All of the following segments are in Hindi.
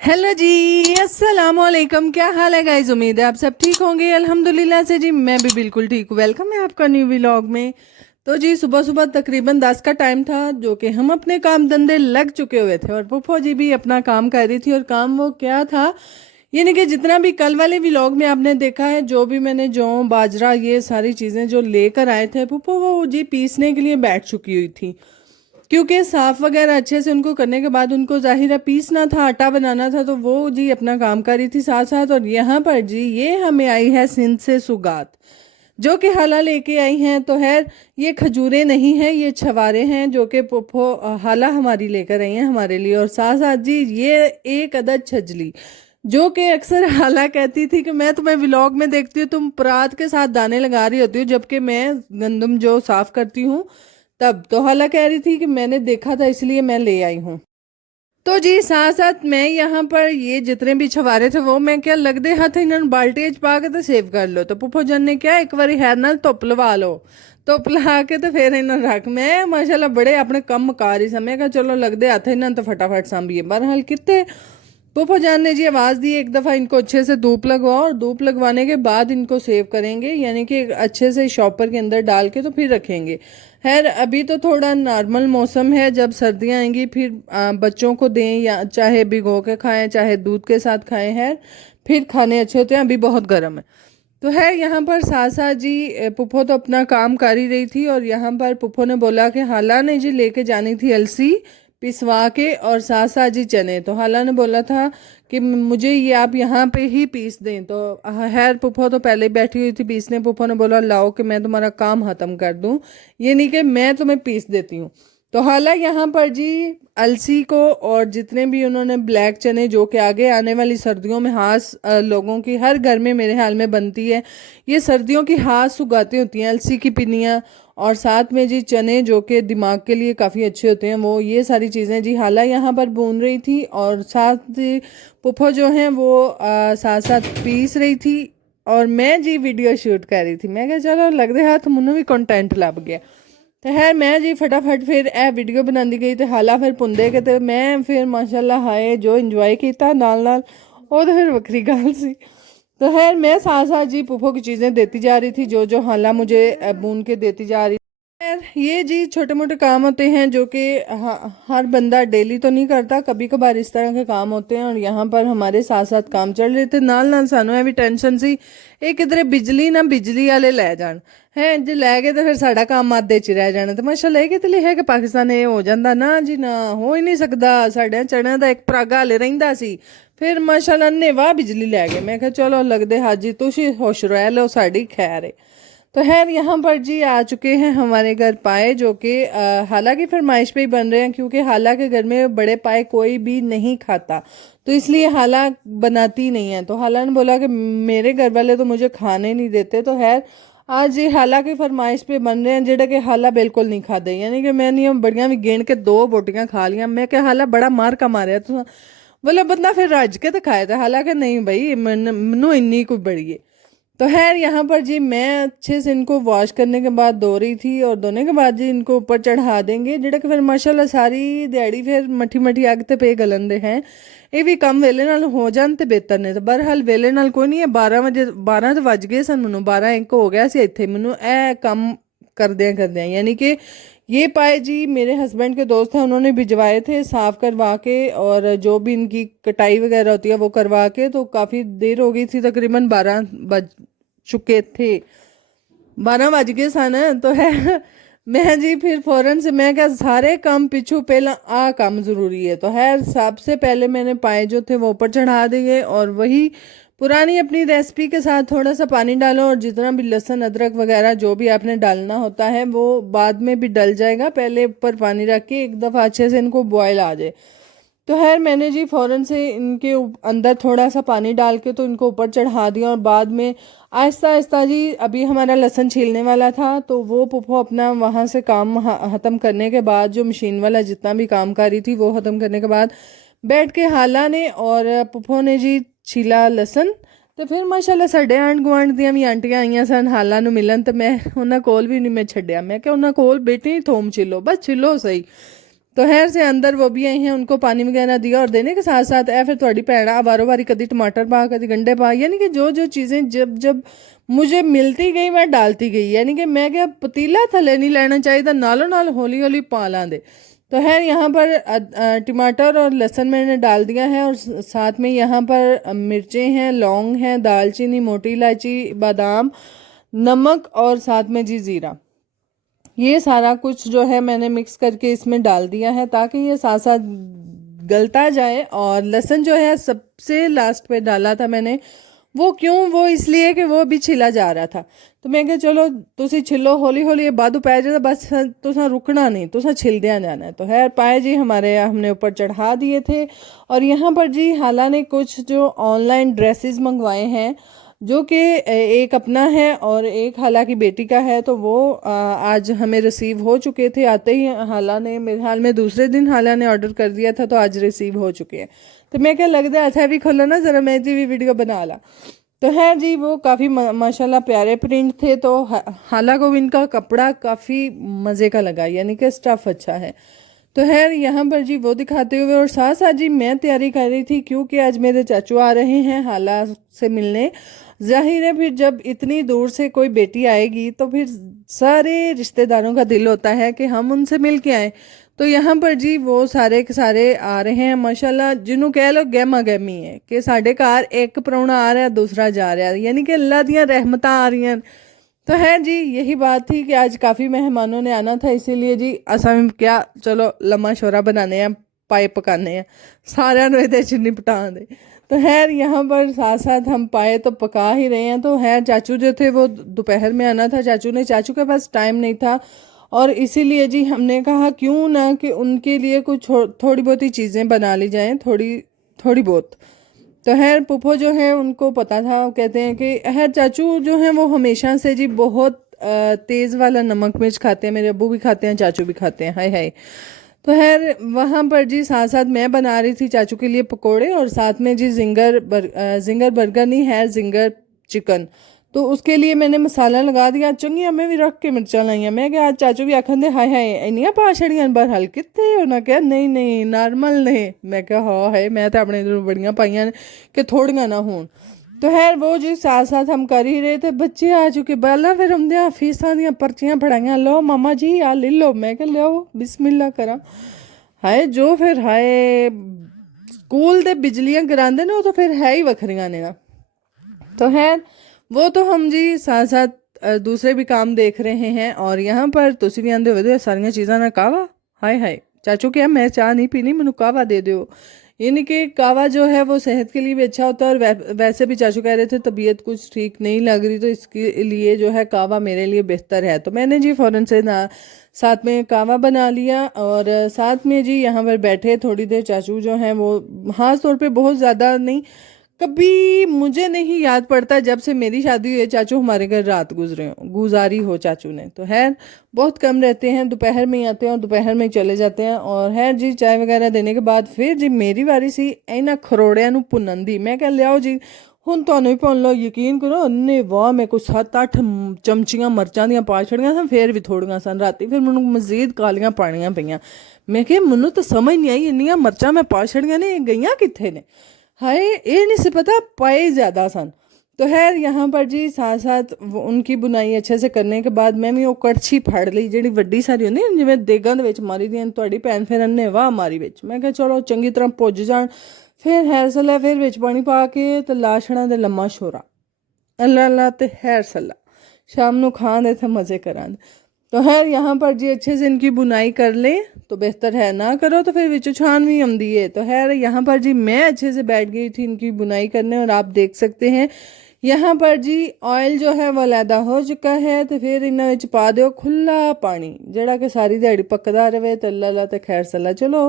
हेलो जी, अस्सलाम वालेकुम। क्या हाल है गाइज? उम्मीद है आप सब ठीक होंगे। अल्हम्दुलिल्लाह से जी मैं भी बिल्कुल ठीक हूँ। वेलकम है आपका न्यू व्लॉग में। तो जी सुबह सुबह तकरीबन 10 का टाइम था, जो कि हम अपने काम धंधे लग चुके हुए थे और पुप्पो जी भी अपना काम कर रही थी। और काम वो क्या था, यानी कि जितना भी कल वाले व्लॉग में आपने देखा है, जो भी मैंने जौ बाजरा ये सारी चीज़ें जो लेकर आए थे पुप्पो, वो जी पीसने के लिए बैठ चुकी हुई थी। क्योंकि साफ वगैरह अच्छे से उनको करने के बाद उनको जाहिर है पीसना था, आटा बनाना था, तो वो जी अपना काम कर रही थी साथ साथ। और यहाँ पर जी ये हमें आई है सिंध से सुगात, जो कि हाला लेके आई हैं। तो है, ये खजूरें नहीं हैं, ये छवारे हैं जो कि पुप्पो हाला हमारी लेकर आई हैं हमारे लिए। और साथ साथ जी ये एक अदद छजली, जो कि अक्सर हाला कहती थी कि मैं तुम्हें व्लॉग में देखती हूँ तुम परात के साथ दाने लगा रही होती हो, जबकि मैं गंदम जो साफ करती हूँ तब। तो हाला कह रही थी कि मैंने देखा था इसलिए मैं ले आई हूँ। तो जी साथ साथ मैं यहाँ पर ये जितने भी छवारे थे वो मैं क्या लगते हाथ इन्होंने बाल्टी च पा के तो सेव कर लो। तो पुप्पो जन ने क्या एक बारी हैर नाल धुप लवा लो, धुप ला के तो फिर इन्होंने रख। मैं माशाल्लाह बड़े अपने कम मुकार ही समय का चलो लगते हथ इन्होंने तो फटाफट सांभिए। बहरहाल कितने पुप्पो जान ने जी आवाज़ दी एक दफ़ा इनको अच्छे से धूप लगवाओ, और धूप लगवाने के बाद इनको सेव करेंगे, यानी कि अच्छे से शॉपर के अंदर डाल के तो फिर रखेंगे। खैर अभी तो थोड़ा नॉर्मल मौसम है, जब सर्दियाँ आएंगी फिर बच्चों को दें, या चाहे भिगो के खाएं चाहे दूध के साथ खाएं, है फिर खाने अच्छे होते हैं। अभी बहुत गर्म है। तो है यहाँ पर साथ साथ जी पुप्पो तो अपना काम कर ही रही थी, और यहाँ पर पुप्पो ने बोला कि हाला ने जी लेके जानी थी अलसी पिसवा के, और साथ साथ जी चने। तो हाला ने बोला था कि मुझे ये आप यहाँ पे ही पीस दें। तो खैर पुप्पो तो पहले ही बैठी हुई थी पीसने। पुप्पो ने बोला लाओ कि मैं तुम्हारा काम ख़त्म कर दूँ, ये नहीं कि मैं तुम्हें पीस देती हूँ। तो हाला यहाँ पर जी अलसी को और जितने भी उन्होंने ब्लैक चने, जो कि आगे आने वाली सर्दियों में हास लोगों की हर घर में मेरे हाल में बनती है, ये सर्दियों की हाथ सुगाती होती हैं अलसी की पिनियाँ। और साथ में जी चने जो कि दिमाग के लिए काफ़ी अच्छे होते हैं, वो ये सारी चीज़ें जी हाला यहाँ पर भून रही थी। और साथ ही पुप्पो जो हैं वो साथ साथ पीस रही थी, और मैं जी वीडियो शूट कर रही थी। मैं कहा चलो लगते हाथ मुन्नू भी कंटेंट लभ गया। तो खैर मैं जी फटाफट फिर ए वीडियो बनाती गई, तो हाला फिर पुंदे के ते मैं फिर माशाल्लाह हाय जो इंजॉय किया नाल नाल, वो तो फिर वक्री गल सी। तो खैर मैं साथ साथ जी पुप्पो की चीज़ें देती जा रही थी, जो जो हाला मुझे बून के देती जा रही। खैर ये जी छोटे मोटे काम होते हैं जो कि हर बंदा डेली तो नहीं करता, कभी कभार इस तरह के काम होते हैं। और यहाँ पर हमारे साथ साथ काम चल रहे थे, नाल नाल सानू ये भी टेंशन सी ਇਹ ਕਿਧਰੇ ਬਿਜਲੀ ਨਾ ਬਿਜਲੀ ਵਾਲੇ ਲੈ ਜਾਣ, ਹੈ ਜੇ ਲੈ ਗਏ ਤਾਂ ਫਿਰ ਸਾਡਾ ਕੰਮ ਆਧੇ 'ਚ ਰਹਿ ਜਾਣਾ। ਤੇ ਮਾਸ਼ਾਅੱਲਾ ਇਹ ਕਿਤੇ ਲਿਖਿਆ ਕਿ ਪਾਕਿਸਤਾਨ ਇਹ ਹੋ ਜਾਂਦਾ ਨਾ ਜੀ, ਨਾ ਹੋ ਹੀ ਨਹੀਂ ਸਕਦਾ। ਸਾਡੇ ਚਣਿਆਂ ਦਾ ਇੱਕ ਪਰਾਗਾ ਹਲੇ ਰਹਿੰਦਾ ਸੀ, ਫਿਰ ਮਾਸ਼ਾਅੱਲਾ ਨੇ ਵਾਹ ਬਿਜਲੀ ਲੈ ਗਏ। ਮੈਂ ਕਿਹਾ ਚਲੋ ਲੱਗਦੇ ਹਾਜੀ ਤੁਸੀਂ खुश रह लो, साड़ी खैर है। तो खैर यहाँ पर जी आ चुके हैं हमारे घर पाए, जो कि हाला की फरमाइश पे ही बन रहे हैं, क्योंकि हाला के घर में बड़े पाए कोई भी नहीं खाता, तो इसलिए हाला बनाती नहीं है। तो हाला ने बोला कि मेरे घर वाले तो मुझे खाने नहीं देते। तो खैर आज ये हाला की फरमाइश पे बन रहे हैं, जेड़ा कि हाला बिल्कुल नहीं खाते। यानी कि मैंने बड़ियां भी गिन के 2 बोटियां खा लिया। मैं क्या हाला बड़ा मार का मारे तो बोले बंदा फिर रज के तो खाए थे। हालांकि नहीं भाई मनु इन्नी कोई बड़ी है। तो खैर यहाँ पर जी मैं अच्छे से इनको वॉश करने के बाद धो रही थी, और धोने के बाद जी इनको ऊपर चढ़ा देंगे, जेड़ा कि फिर माशाल्लाह सारी दिहाड़ी फिर मठी मठी अग ते पे गलन दे हैं। ये भी कम वेले नाल हो जान ते बेहतर ने। तो बहरहाल वेले नाल कोई नहीं है, 12 बजे 12 तो वज गए सन, मैनू 12 1 हो गया सी इत्थे मैनू ए कम करदे यानी कि ये पाए जी मेरे हस्बैंड के दोस्त हैं, उन्होंने भिजवाए थे साफ़ करवा के, और जो भी इनकी कटाई वगैरह होती है वो करवा के। तो काफ़ी देर हो गई थी, तकरीबन 12 बज चुके थे, 12 बज गए सन। तो है मैं जी फिर फौरन से मैं क्या सारे काम पिछू पहला आ काम ज़रूरी है। तो है सबसे पहले मैंने पाए जो थे वो ऊपर चढ़ा दिए, और वही पुरानी अपनी रेसिपी के साथ थोड़ा सा पानी डालो, और जितना भी लहसुन अदरक वगैरह जो भी आपने डालना होता है वो बाद में भी डल जाएगा। पहले ऊपर पानी रख के एक दफ़ा अच्छे से इनको बॉयल आ जाए। तो खैर मैंने जी फ़ौरन से इनके अंदर थोड़ा सा पानी डाल के तो इनको ऊपर चढ़ा दिया, और बाद में आहिस्ता आहिस्ता जी अभी हमारा लहसुन छीलने वाला था, तो वो पुप्पो अपना वहाँ से काम ख़त्म करने के बाद, जो मशीन वाला जितना भी काम कर रही थी वो ख़त्म करने के बाद बैठ के हाला ने और पुप्पो ने जी छीला लहसुन। तो फिर माशाल्लाह साढ़े आंढ गुआंढ दियां भी आंटियां आईयां सन हाला नूं मिलन, तो मैं उन्हां कोल भी नहीं मैं छड्डिया। मैं क्या उन्हां कोल बेटी थोम छिलो, बस छिलो सही। तो खैर से अंदर वो भी आई हैं, उनको पानी वगैरह दिया और देने के साथ साथ ए फिर थोड़ी भैन वारों वारी कभी टमाटर पा कभी गंढे पा, यानी कि जो जो चीज़ें जब जब मुझे मिलती गई मैं डालती गई, यानी कि मैं क्या पतीला थले नहीं लेना चाहिए, नालों नाल हौली हौली पा लांदे। तो खैर यहाँ पर टमाटर और लहसुन मैंने डाल दिया है और साथ में यहाँ पर मिर्चें हैं, लौंग हैं, दालचीनी, मोटी इलायची, बादाम, नमक और साथ में जी ज़ीरा, ये सारा कुछ जो है मैंने मिक्स करके इसमें डाल दिया है ताकि ये साथ साथ गलता जाए। और लहसुन जो है सबसे लास्ट पे डाला था मैंने, वो क्यों, वो इसलिए कि वो भी छिला जा रहा था। तो मैं कहा चलो तुसी छिलो हौली हौली बादू पै जाता, बस तुसा रुकना नहीं, तुसा छिलदिया जाना है। तो खैर पाए जी हमारे हमने ऊपर चढ़ा दिए थे। और यहाँ पर जी हाला ने कुछ जो ऑनलाइन ड्रेसेस मंगवाए हैं, जो कि एक अपना है और एक हाला की बेटी का है, तो वो आज हमें रिसीव हो चुके थे। आते ही हाला ने, मेरे ख्याल में दूसरे दिन हाला ने ऑर्डर कर दिया था, तो आज रिसीव हो चुके हैं। तो मैं क्या लगता है अच्छा भी खोलो ना ज़रा, मैं जी भी वीडियो बना ला। तो है जी वो काफ़ी माशाल्लाह प्यारे प्रिंट थे। तो हाला को भी इनका कपड़ा काफ़ी मज़े का लगा, यानी कि स्टफ़ अच्छा है। तो खैर यहाँ पर जी वो दिखाते हुए और साथ साथ जी मैं तैयारी कर रही थी, क्योंकि आज मेरे चाचू आ रहे हैं हाला से मिलने। जाहिर है फिर जब इतनी दूर से कोई बेटी आएगी तो फिर सारे रिश्तेदारों का दिल होता है कि हम उनसे मिल के आए। तो यहाँ पर जी वो सारे के सारे आ रहे हैं माशाल्लाह, जिन्हों कह लो गहमा गहमी है कि साढ़े घर एक परौना आ रहा है दूसरा जा रहा है, यानी कि अल्लाह दियां रहमतां आ रही हैं। तो है जी यही बात थी कि आज काफ़ी मेहमानों ने आना था, इसीलिए जी असम क्या चलो लम्मा शोरा बनाने हैं, पाए पकाने हैं, सारे नु च निपटा दे। तो खैर यहाँ पर साथ साथ हम पाए तो पका ही रहे हैं। तो खैर चाचू जो थे वो दोपहर में आना था, चाचू के पास टाइम नहीं था, और इसीलिए जी हमने कहा क्यों ना कि उनके लिए कुछ थोड़ी बहुत ही चीज़ें बना ली जाएं, थोड़ी थोड़ी बहुत। तो खैर पुप्पो जो है उनको पता था, कहते हैं कि खैर चाचू जो हैं वो हमेशा से जी बहुत तेज़ वाला नमक मिर्च खाते हैं, मेरे अब्बू भी खाते हैं, चाचू भी खाते हैं, हाय हाय। तो खैर वहाँ पर जी साथ साथ मैं बना रही थी चाचू के लिए पकोड़े, और साथ में जी जिंगर बर्गर नहीं है, जिंगर चिकन। तो उसके लिए मैंने मसाला लगा दिया, चंगी हमें भी रख के मिर्चा लाइया। मैं क्या चाचू भी आखन दे हाय हाय इन्नियां पा छड़ियां बार हल किते, उन्हें क्या नहीं नहीं नॉर्मल ने। मैं क्या हाँ है मैं तो अपने बड़ियां पाइयां ने कि थोड़ियां ना होन। तो खैर वो जी साथ साथ हम कर ही रहे थे, बच्चे आ चुके पहला फिर हम फीसा दियाँ पर्चियाँ फड़ाइया, लो मामा जी आ ले लो। मैं क्या लो बिस्मिल्ला करा, हाय जो फिर हाय स्कूल दे बिजलियां गिरांदे ना, वो तो फिर है ही वखरियां ने ना। तो खैर वो तो हम जी साथ साथ दूसरे भी काम देख रहे हैं। और यहाँ पर तुसी भी आंदे हो सारिया चीज़ां ना कावा, हाय हाय चाचू क्या मैं चाह नहीं पीनी, मैनू कावा दे दो। यानी कि कावा जो है वो सेहत के लिए भी अच्छा होता है, और वैसे भी चाचू कह रहे थे तबीयत कुछ ठीक नहीं लग रही, तो इसके लिए जो है कावा मेरे लिए बेहतर है। तो मैंने जी फ़ौरन से ना साथ में कावा बना लिया, और साथ में जी यहाँ पर बैठे थोड़ी देर। चाचू जो हैं वो ख़ास तौर पे बहुत ज़्यादा नहीं, कभी मुझे नहीं याद पड़ता जब से मेरी शादी हुई है चाचू हमारे घर रात गुजारी हो चाचू ने। तो खैर बहुत कम रहते हैं, दोपहर में ही आते हैं और दोपहर में ही चले जाते हैं। और खैर जी चाय वगैरह देने के बाद फिर जी मेरी वारी सी इन्हां खरोड़ियां नूं भुन्नन दी। मैं कह लियाओ जी हुण तुहानूं भी भुन लो, यकीन करो अन्ने वाह मैं कुछ 7-8 चमचियां मरचां दियां पा छड़ियां सन, फिर भी थोड़ियां सन राती फिर मैनूं मजीद कालियां पानियां पईयां। मैं कहा मैनूं तो समझ नहीं आई इन्नियां मरचां मैं पा छड़ियां ने गईयां कित्थे ने, हाय ये नहीं से पता पाए ज़्यादा सन। तो खैर यहाँ पर जी साथ साथ उनकी बुनाई अच्छे से करने के बाद मैं भी वो कड़छी फड़ ली जी वड्डी सारी होंदी जिवें देगां दे विच मारी दी तुहाडी भैन फिर अन्ने वाह मारी विच। मैं कहा चलो चंगी तरह भुज जान, फिर हैर सला फिर विच पानी पा के ते ला छड़ा दे लम्मा शोरा, अल्लाह अल्लाह ते हैर सला शाम नूं खान दे ते मज़े करां। तो खैर यहाँ पर जी अच्छे से इनकी बुनाई कर लें तो बेहतर है, ना करो तो फिर विचू छान भी आंदी है। तो खैर यहाँ पर जी मैं अच्छे से बैठ गई थी इनकी बुनाई करने, और आप देख सकते हैं यहाँ पर जी ऑयल जो है वो अलहदा हो चुका है। तो फिर इन्होंने पा दो खुला पानी जड़ा कि सारी दिहाड़ी पकदा रहे, तो अल्लाह अल्लाह ते खैर सला। चलो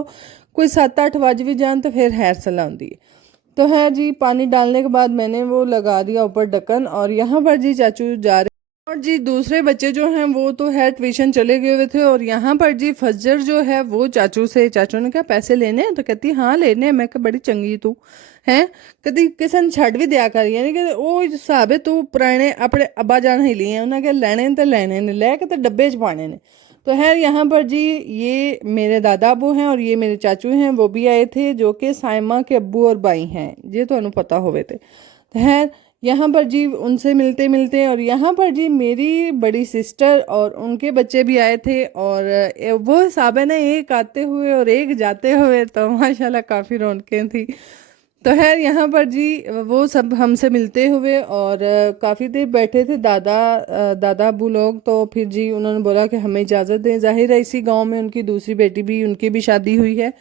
कोई 7-8 बज भी जान तो फिर खैर सला आंदी है। तो है जी पानी डालने के बाद मैंने वो लगा दिया ऊपर ढक्कन, और यहाँ पर जी चाचू जा रहे, और जी दूसरे बच्चे जो हैं वो तो है ट्यूशन चले गए हुए थे। और यहाँ पर जी फजर जो है वो चाचू ने कहा पैसे लेने हैं, तो कहती हाँ लेने हैं। मैं कहा बड़ी चंगी तू हैं, कदी किसी ने छड़ भी दिया कर, यानी कि वो हिसाब है तू पुराने अपने अब्बा जान ही लिए उन्हें के लैने तो लैने ने लैके तो डब्बे च पाने ने। तो खैर यहाँ पर जी ये मेरे दादा अबू हैं और ये मेरे चाचू हैं, वो भी आए थे जो कि साइमा के अब्बू और बाई हैं, ये तो अनु पता होवे थे। तो खैर यहाँ पर जी उनसे मिलते मिलते और यहाँ पर जी मेरी बड़ी सिस्टर और उनके बच्चे भी आए थे, और वो हिसाब है ना, एक आते हुए और एक जाते हुए, तो माशाल्लाह काफ़ी रौनकें थी। तो खैर यहाँ पर जी वो सब हमसे मिलते हुए और काफ़ी देर बैठे थे दादा अबू लोग। तो फिर जी उन्होंने बोला कि हमें इजाज़त दें, जाहिर है इसी गांव में उनकी दूसरी बेटी भी, उनकी भी शादी हुई है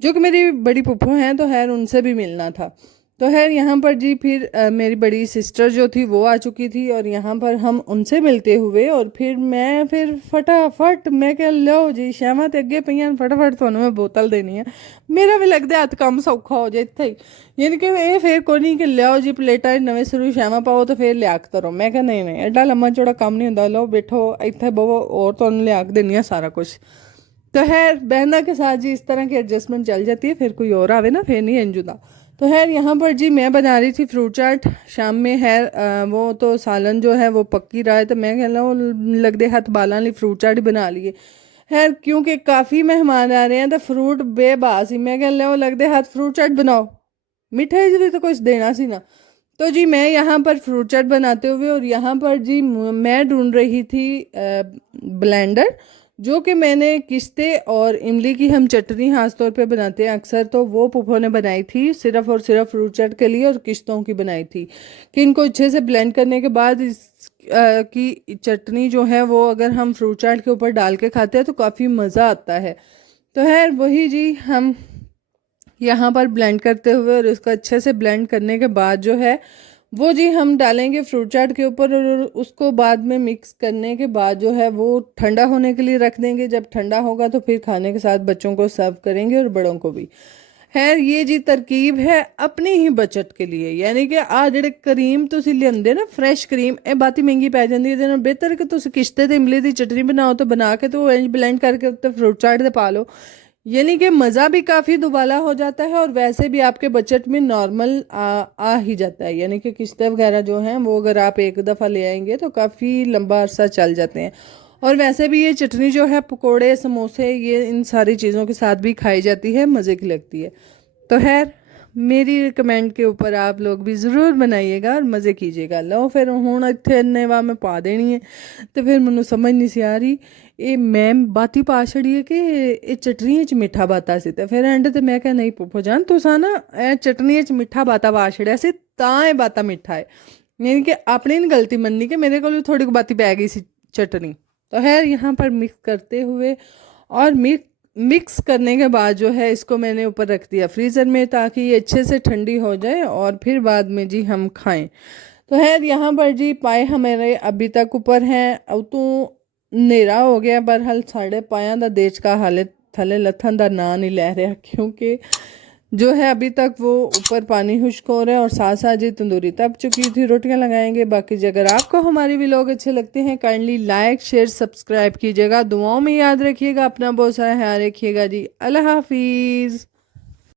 जो कि मेरी बड़ी फूफो हैं, तो खैर उनसे भी मिलना था। तो खैर यहाँ पर जी फिर मेरी बड़ी सिस्टर जो थी वो आ चुकी थी, और यहाँ पर हम उनसे मिलते हुए और फिर मैं फिर फटाफट मैं कह लो जी श्यामा ते अगे पईयां फटाफट थानू मैं बोतल देनी है, मेरा भी लगता हथ काम सौखा हो जाए इत्थे ही। यानी कि ये फिर कोई नहीं कि लियाओ जी प्लेटा नवे सिरू श्यामा पाओ तो फिर लिया करो, मैं कहा नहीं नहीं एडा लम्मा चौड़ा काम नहीं होंदा, लो बैठो इत्थे बवो और तुहानू लिया के देनी है सारा कुछ। तो खैर बहना के साथ जी इस तरह की एडजस्टमेंट चल जाती है, फिर कोई और आवे ना फिर नहीं इंज होंदा। तो खैर यहाँ पर जी मैं बना रही थी फ्रूट चाट, शाम में है वो तो सालन जो है वो पक्की रहा है, तो मैं कहना वो लगते हाथ बालां ली फ्रूट चाट ही बना लिए। खैर क्योंकि काफ़ी मेहमान आ रहे हैं तो फ्रूट बेबास ही, मैं कहना वो लगते हाथ फ्रूट चाट बनाओ, मिठाई जी भी तो कुछ देना सी ना। तो जी मैं यहाँ पर फ्रूट चाट बनाते हुए और यहाँ पर जी मैं ढूंढ रही थी ब्लेंडर, जो कि मैंने किस्ते और इमली की हम चटनी खास तौर पे बनाते हैं अक्सर, तो वो पुप्पो ने बनाई थी सिर्फ और सिर्फ फ्रूट चाट के लिए, और किस्तों की बनाई थी कि इनको अच्छे से ब्लेंड करने के बाद इस की चटनी जो है वो अगर हम फ्रूट चाट के ऊपर डाल के खाते हैं तो काफ़ी मज़ा आता है। तो खैर वही जी हम यहाँ पर ब्लेंड करते हुए और इसको अच्छे से ब्लेंड करने के बाद जो है वो जी हम डालेंगे फ्रूट चाट के ऊपर, और उसको बाद में मिक्स करने के बाद जो है वो ठंडा होने के लिए रख देंगे। जब ठंडा होगा तो फिर खाने के साथ बच्चों को सर्व करेंगे और बड़ों को भी। खैर ये जी तरकीब है अपनी ही बचत के लिए, यानी कि आ ਜਿਹੜੇ ਕਰੀਮ ਤੁਸੀਂ ਲਿਆਉਂਦੇ ਨਾ ਫਰੈਸ਼ ਕਰੀਮ, ਇਹ ਬਾਤੀ ਮਹਿੰਗੀ ਪੈ ਜਾਂਦੀ ਹੈ, ਇਹਦੇ ਨਾਲ ਬਿਹਤਰ ਕਿ ਤੁਸੀਂ ਕਿਸ਼ਤੇ ਤੇ ਇਮਲੀ ਦੀ ਚਟਨੀ ਬਣਾਓ, तो बना के तो इंज ब्लेंड करके तो फ्रूट चाट दे पा लो, यानी कि मज़ा भी काफ़ी दुबाला हो जाता है और वैसे भी आपके बजट में नॉर्मल आ ही जाता है। यानी कि किस्तें वगैरह जो हैं वो अगर आप एक दफ़ा ले आएंगे तो काफ़ी लंबा अरसा चल जाते हैं। और वैसे भी ये चटनी जो है पकोड़े समोसे ये इन सारी चीज़ों के साथ भी खाई जाती है, मज़े की लगती है। तो खैर मेरी रिकमेंड के ऊपर आप लोग भी ज़रूर बनाइएगा और मज़े कीजिएगा। लो फिर हूँ इतने इन्ने वा मैं पा देनी है, तो फिर मैनू समझ नहीं सी आ रही ये मैं बाती पा छड़ी है कि ये चटनी च मिठा बाता सी, तो फिर एंड ते मैं क्या नहीं पुप्पो जान तुसा ना चटनी च मिठा बाता पा छड़िया सी तां एह् बाता मिठा है, यानी कि अपनी ने गलती मननी कि मेरे को थोड़ी बाती पै गई सी चटनी। तो खैर यहाँ पर मिक्स करते हुए और मिक्स करने के बाद जो है इसको मैंने ऊपर रख दिया फ्रीज़र में ताकि ये अच्छे से ठंडी हो जाए और फिर बाद में जी हम खाएं। तो खैर यहाँ पर जी पाए हमारे अभी तक ऊपर हैं, अब तो नेरा हो गया पर हल साढ़े पाया दा देश का हाले थले लथन दा ना नहीं ले रहा, क्योंकि जो है अभी तक वो ऊपर पानी खुश्क हो रहा है और साथ साथ जी तंदूरी तप चुकी थी, रोटियां लगाएंगे। बाकी जी अगर आपको हमारे व्लॉग अच्छे लगते हैं काइंडली लाइक शेयर सब्सक्राइब कीजिएगा, दुआओं में याद रखिएगा, अपना बहुत सारा ख्याल रखिएगा जी। अल्लाह हाफिज़।